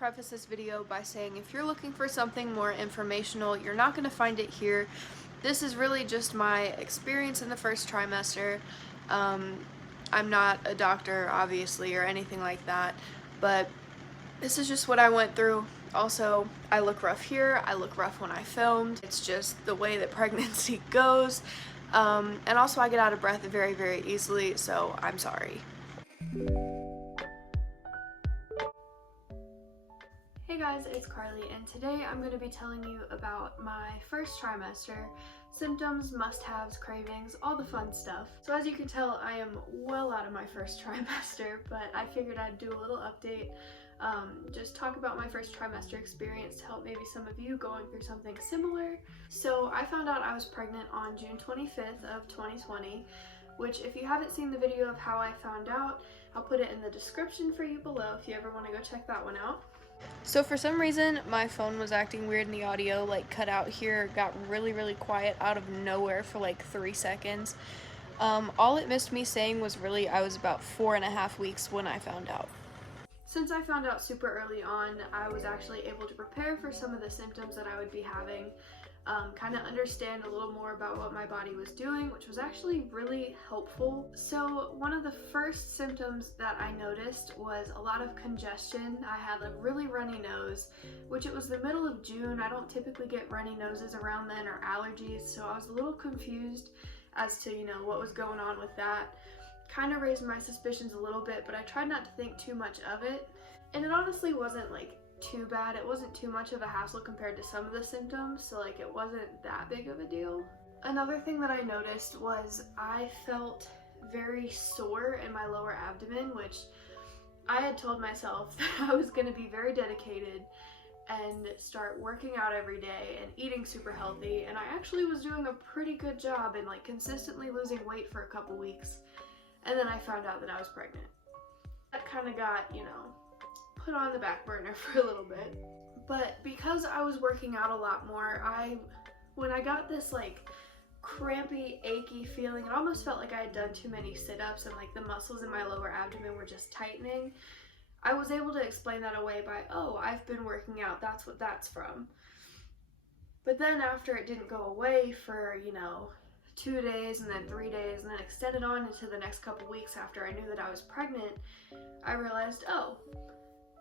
preface this video by saying if you're looking for something more informational, you're not going to find it here. This is really just my experience in the first trimester. I'm not a doctor, obviously, or anything like that, but this is just what I went through. Also, I look rough here, I look rough when I filmed. It's just the way that pregnancy goes. And also I get out of breath very, very easily, so I'm sorry. Hey guys, it's Carly, and today I'm going to be telling you about my first trimester, symptoms, must-haves, cravings, all the fun stuff. So as you can tell, I am well out of my first trimester, but I figured I'd do a little update, just talk about my first trimester experience to help maybe some of you going through something similar. So I found out I was pregnant on June 25th of 2020, which if you haven't seen the video of how I found out, I'll put it in the description for you below if you ever want to go check that one out. So for some reason, my phone was acting weird and the audio like cut out here, got really, really quiet out of nowhere for like 3 seconds. All it missed me saying was really I was about 4.5 weeks when I found out. Since I found out super early on, I was actually able to prepare for some of the symptoms that I would be having, kind of understand a little more about what my body was doing, which was actually really helpful. So one of the first symptoms that I noticed was a lot of congestion. I had a really runny nose, which it was the middle of June. I don't typically get runny noses around then or allergies, so I was a little confused as to, what was going on with that. Kind of raised my suspicions a little bit, but I tried not to think too much of it. And it honestly wasn't like too bad. It wasn't too much of a hassle compared to some of the symptoms, so like it wasn't that big of a deal. Another thing that I noticed was I felt very sore in my lower abdomen, which I had told myself that I was going to be very dedicated and start working out every day and eating super healthy, and I actually was doing a pretty good job in like consistently losing weight for a couple weeks. And then I found out that I was pregnant. That kind of got, put on the back burner for a little bit. But because I was working out a lot more, when I got this like crampy, achy feeling, it almost felt like I had done too many sit-ups and like the muscles in my lower abdomen were just tightening. I was able to explain that away by, oh, I've been working out, that's what that's from. But then after it didn't go away for, 2 days and then 3 days and then extended on into the next couple weeks after I knew that I was pregnant, I realized, oh,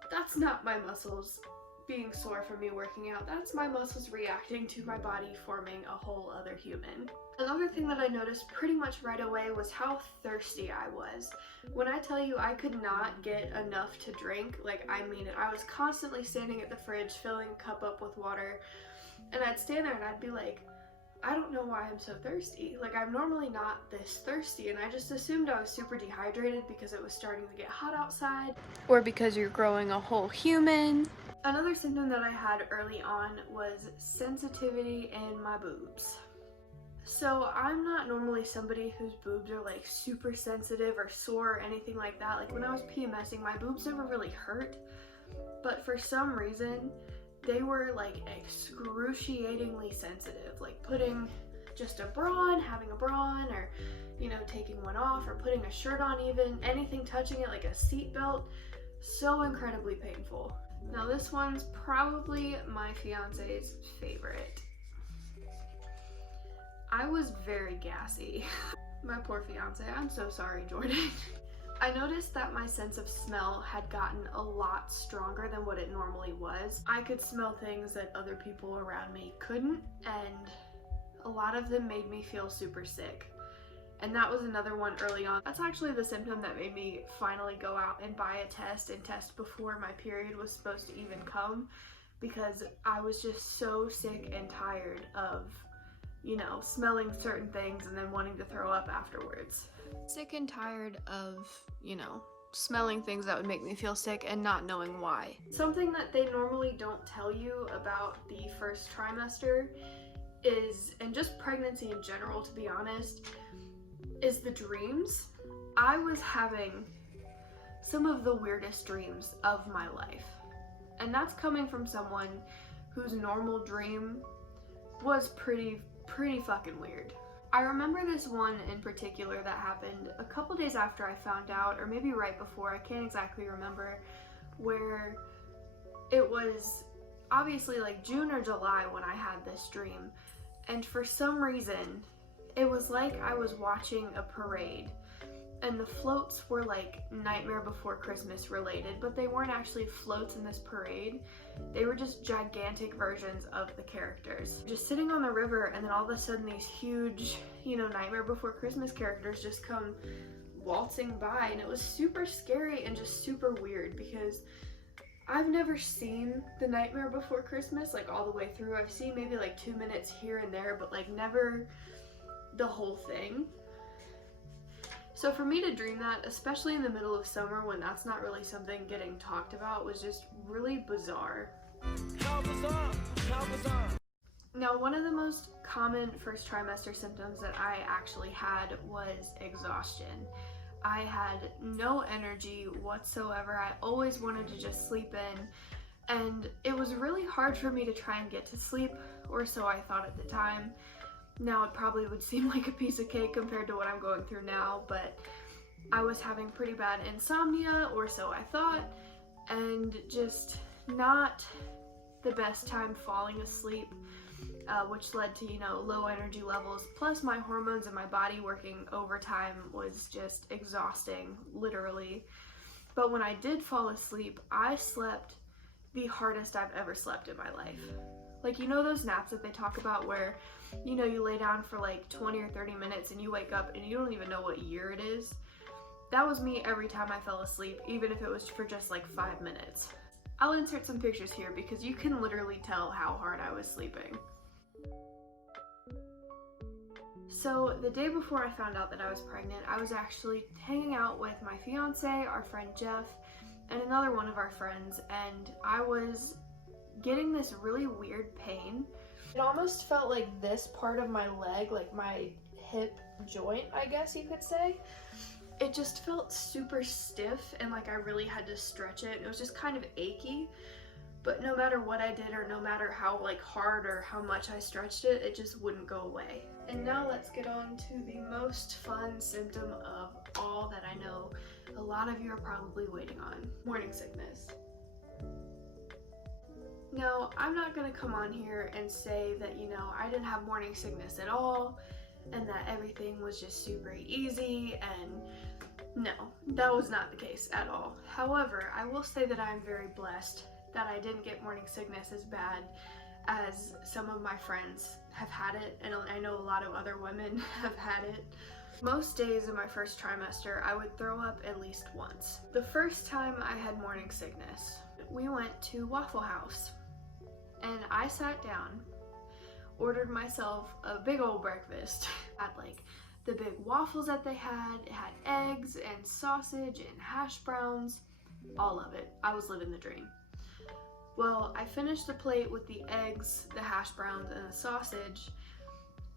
that's not my muscles being sore from me working out, that's my muscles reacting to my body forming a whole other human. Another thing that I noticed pretty much right away was how thirsty I was. When I tell you I could not get enough to drink, like I mean it, I was constantly standing at the fridge filling a cup up with water, and I'd stand there and I'd be like, I don't know why I'm so thirsty. Like, I'm normally not this thirsty, and I just assumed I was super dehydrated because it was starting to get hot outside, or because you're growing a whole human. Another symptom that I had early on was sensitivity in my boobs. So I'm not normally somebody whose boobs are like super sensitive or sore or anything like that. Like when I was PMSing, my boobs never really hurt, but for some reason, they were like excruciatingly sensitive, like putting just a bra on, having a bra on, or taking one off, or putting a shirt on, even anything touching it like a seat belt. So incredibly painful. Now this one's probably my fiance's favorite. I was very gassy. My poor fiance, I'm so sorry, Jordan. I noticed that my sense of smell had gotten a lot stronger than what it normally was. I could smell things that other people around me couldn't, and a lot of them made me feel super sick. And that was another one early on. That's actually the symptom that made me finally go out and buy a test and test before my period was supposed to even come, because I was just so sick and tired of smelling certain things and then wanting to throw up afterwards. Sick and tired of, smelling things that would make me feel sick and not knowing why. Something that they normally don't tell you about the first trimester is, and just pregnancy in general to be honest, is the dreams. I was having some of the weirdest dreams of my life. And that's coming from someone whose normal dream was pretty fucking weird. I remember this one in particular that happened a couple days after I found out, or maybe right before, I can't exactly remember, where It was obviously like June or July when I had this dream, and for some reason it was like I was watching a parade, and the floats were like Nightmare Before Christmas related, but they weren't actually floats in this parade. They were just gigantic versions of the characters just sitting on the river, and then all of a sudden these huge, you know, Nightmare Before Christmas characters just come waltzing by, and it was super scary and just super weird because I've never seen the Nightmare Before Christmas like all the way through. I've seen maybe like 2 minutes here and there, but like never the whole thing. So for me to dream that, especially in the middle of summer when that's not really something getting talked about, was just really bizarre. Now, one of the most common first trimester symptoms that I actually had was exhaustion. I had no energy whatsoever. I always wanted to just sleep in, and it was really hard for me to try and get to sleep, or so I thought at the time. Now it probably would seem like a piece of cake compared to what I'm going through now, but I was having pretty bad insomnia, or so I thought, and just not the best time falling asleep, which led to, you know, low energy levels, plus my hormones in my body working overtime was just exhausting, literally. But when I did fall asleep, I slept the hardest I've ever slept in my life. Like, you know those naps that they talk about where, you know, you lay down for like 20 or 30 minutes and you wake up and you don't even know what year it is? That was me every time I fell asleep, even if it was for just like 5 minutes. I'll insert some pictures here because you can literally tell how hard I was sleeping. So the day before I found out that I was pregnant, I was actually hanging out with my fiance, our friend Jeff, and another one of our friends, and I was getting this really weird pain. It almost felt like this part of my leg, like my hip joint, I guess you could say. It just felt super stiff and like I really had to stretch it. It was just kind of achy, but no matter what I did or no matter how like hard or how much I stretched it, it just wouldn't go away. And now let's get on to the most fun symptom of all that I know a lot of you are probably waiting on: morning sickness. Now, I'm not gonna come on here and say that, you know, I didn't have morning sickness at all and that everything was just super easy, and no, that was not the case at all. However, I will say that I'm very blessed that I didn't get morning sickness as bad as some of my friends have had it, and I know a lot of other women have had it. Most days in my first trimester, I would throw up at least once. The first time I had morning sickness, we went to Waffle House, and I sat down, ordered myself a big old breakfast. Had like the big waffles that they had. It had eggs and sausage and hash browns, all of it. I was living the dream. Well, I finished the plate with the eggs, the hash browns, and the sausage,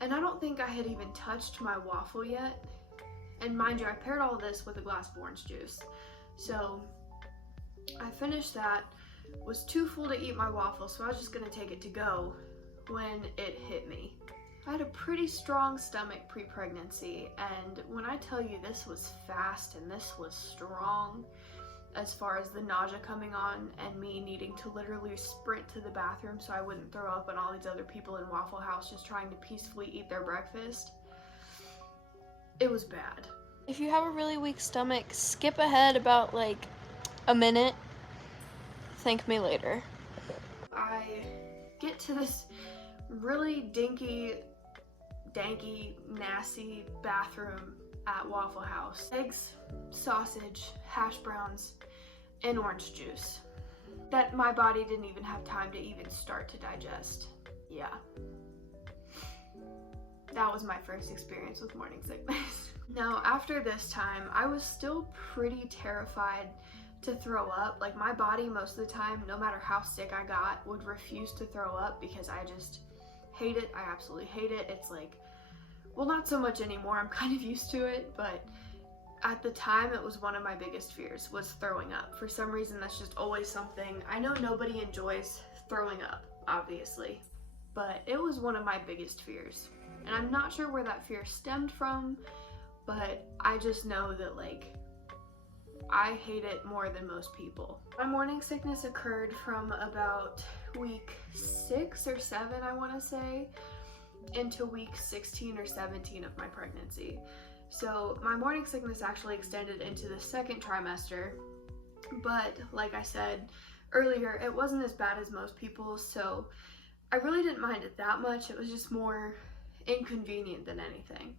and I don't think I had even touched my waffle yet. And mind you, I paired all of this with a glass of orange juice. So I finished that, was too full to eat my waffle, so I was just gonna take it to go when it hit me. I had a pretty strong stomach pre-pregnancy, and when I tell you this was fast and this was strong, as far as the nausea coming on and me needing to literally sprint to the bathroom so I wouldn't throw up on all these other people in Waffle House just trying to peacefully eat their breakfast, it was bad. If you have a really weak stomach, skip ahead about like a minute. Thank me later. I get to this really dinky, danky, nasty bathroom at Waffle House. Eggs, sausage, hash browns, and orange juice that my body didn't even have time to even start to digest. Yeah. That was my first experience with morning sickness. Now, after this time, I was still pretty terrified to throw up. Like, my body most of the time, no matter how sick I got, would refuse to throw up because I just hate it. I absolutely hate it. It's like, well, not so much anymore. I'm kind of used to it, but at the time it was one of my biggest fears, was throwing up. For some reason, that's just always something. I know nobody enjoys throwing up, obviously, but it was one of my biggest fears. And I'm not sure where that fear stemmed from, but I just know that, like, I hate it more than most people. My morning sickness occurred from about week 6 or 7, I want to say, into week 16 or 17 of my pregnancy. So my morning sickness actually extended into the second trimester, but like I said earlier, it wasn't as bad as most people, so I really didn't mind it that much. It was just more inconvenient than anything.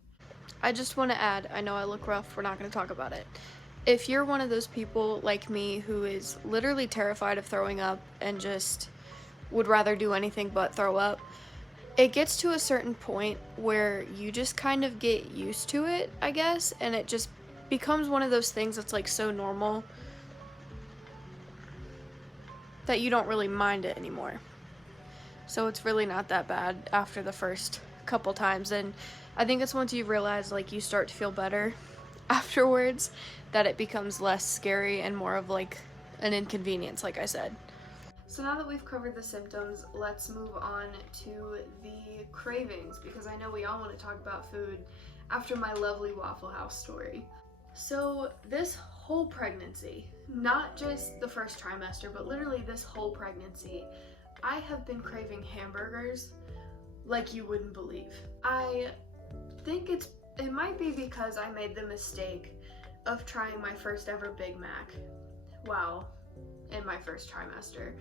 I just want to add, I know I look rough, we're not going to talk about it. If you're one of those people like me who is literally terrified of throwing up and just would rather do anything but throw up, it gets to a certain point where you just kind of get used to it, I guess, and it just becomes one of those things that's like so normal that you don't really mind it anymore. So it's really not that bad after the first couple times, and I think it's once you realize like you start to feel better afterwards that it becomes less scary and more of like an inconvenience, like I said. So now that we've covered the symptoms, let's move on to the cravings, because I know we all want to talk about food after my lovely Waffle House story. So this whole pregnancy, not just the first trimester, but literally this whole pregnancy, I have been craving hamburgers like you wouldn't believe. I think it might be because I made the mistake of trying my first ever Big Mac, in my first trimester.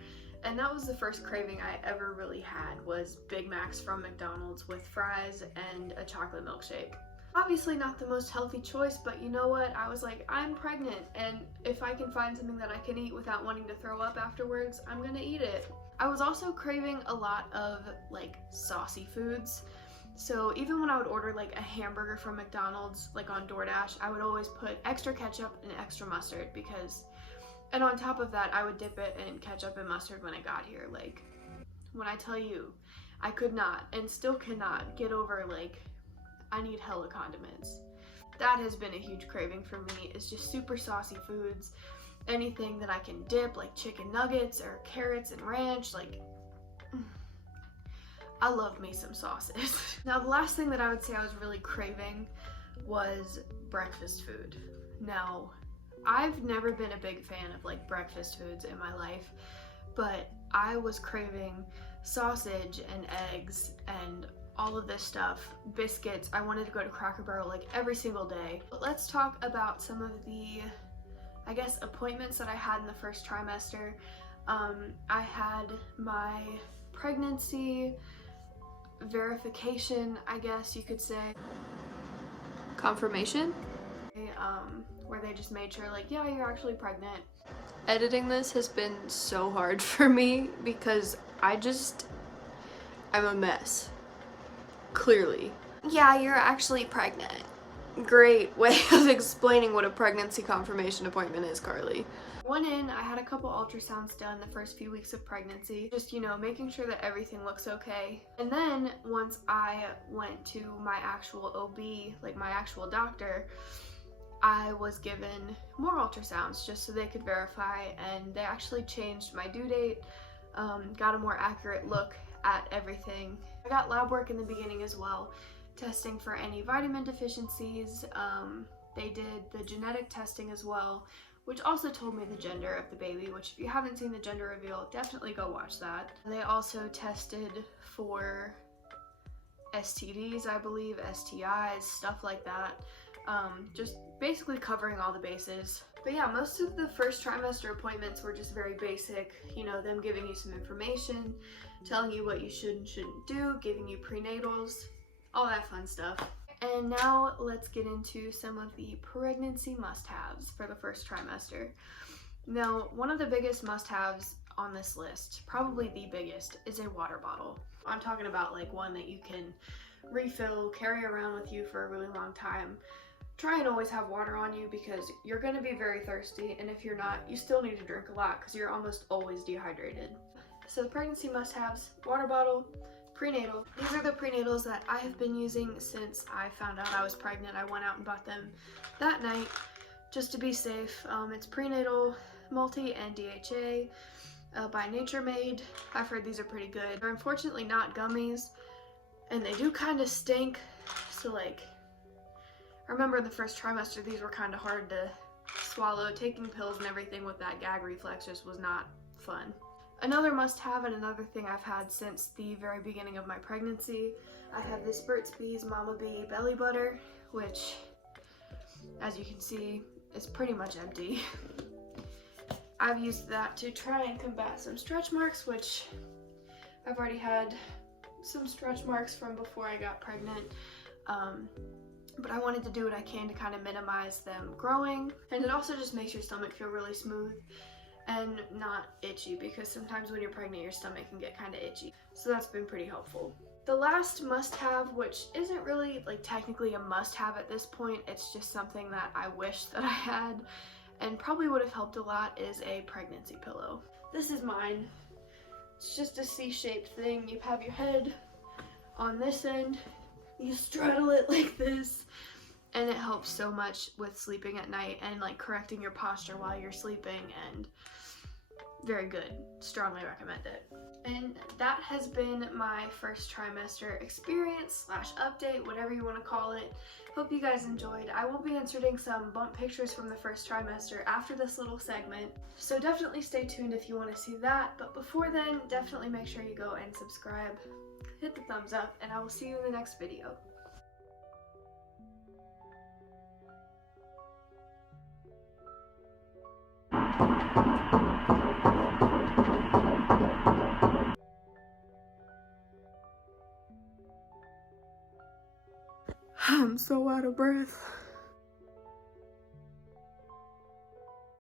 And that was the first craving I ever really had, was Big Macs from McDonald's with fries and a chocolate milkshake. Obviously not the most healthy choice, but you know what? I was like, I'm pregnant, and if I can find something that I can eat without wanting to throw up afterwards, I'm gonna eat it. I was also craving a lot of like saucy foods. So even when I would order like a hamburger from McDonald's, like on DoorDash, I would always put extra ketchup and extra mustard and on top of that, I would dip it in ketchup and mustard when I got here. Like, when I tell you, I could not and still cannot get over like, I need hella condiments. That has been a huge craving for me, is just super saucy foods. Anything that I can dip, like chicken nuggets or carrots and ranch, like, I love me some sauces. Now, the last thing that I would say I was really craving was breakfast food. Now, I've never been a big fan of like breakfast foods in my life, but I was craving sausage and eggs and all of this stuff, biscuits. I wanted to go to Cracker Barrel like every single day. But let's talk about some of the, I guess, appointments that I had in the first trimester. I had my pregnancy verification, I guess you could say. Confirmation? Where they just made sure like, yeah, you're actually pregnant. Editing this has been so hard for me because I'm a mess. Clearly. Yeah, you're actually pregnant. Great way of explaining what a pregnancy confirmation appointment is, Carly. Went in, I had a couple ultrasounds done the first few weeks of pregnancy, just, you know, making sure that everything looks okay. And then once I went to my actual OB, like my actual doctor, I was given more ultrasounds just so they could verify, and they actually changed my due date, got a more accurate look at everything. I got lab work in the beginning as well, testing for any vitamin deficiencies. They did the genetic testing as well, which also told me the gender of the baby, which if you haven't seen the gender reveal, definitely go watch that. They also tested for STDs, I believe, STIs, stuff like that. Just basically covering all the bases. But yeah, most of the first trimester appointments were just very basic, you know, them giving you some information, telling you what you should and shouldn't do, giving you prenatals, all that fun stuff. And now let's get into some of the pregnancy must-haves for the first trimester. Now, one of the biggest must-haves on this list, probably the biggest, is a water bottle. I'm talking about like one that you can refill, carry around with you for a really long time. Try and always have water on you because you're going to be very thirsty, and if you're not, you still need to drink a lot because you're almost always dehydrated. So the pregnancy must-haves: water bottle, prenatal. These are the prenatals that I have been using since I found out I was pregnant. I went out and bought them that night just to be safe. It's prenatal, multi, and DHA by Nature Made. I've heard these are pretty good. They're unfortunately not gummies, and they do kind of stink, so like, I remember in the first trimester these were kind of hard to swallow. Taking pills and everything with that gag reflex just was not fun. Another must-have and another thing I've had since the very beginning of my pregnancy, I have this Burt's Bees Mama Bee belly butter, which, as you can see, is pretty much empty. I've used that to try and combat some stretch marks, which I've already had some stretch marks from before I got pregnant. But I wanted to do what I can to kind of minimize them growing. And it also just makes your stomach feel really smooth and not itchy, because sometimes when you're pregnant your stomach can get kind of itchy. So that's been pretty helpful. The last must-have, which isn't really like technically a must-have at this point, it's just something that I wish that I had and probably would have helped a lot, is a pregnancy pillow. This is mine. It's just a C-shaped thing. You have your head on this end, you straddle it like this, and it helps so much with sleeping at night and like correcting your posture while you're sleeping, and very good. Strongly recommend it. And that has been my first trimester experience / update, whatever you want to call it. Hope you guys enjoyed. I will be inserting some bump pictures from the first trimester after this little segment, so definitely stay tuned if you want to see that. But before then, definitely make sure you go and subscribe, hit the thumbs up, and I will see you in the next video. I'm so out of breath.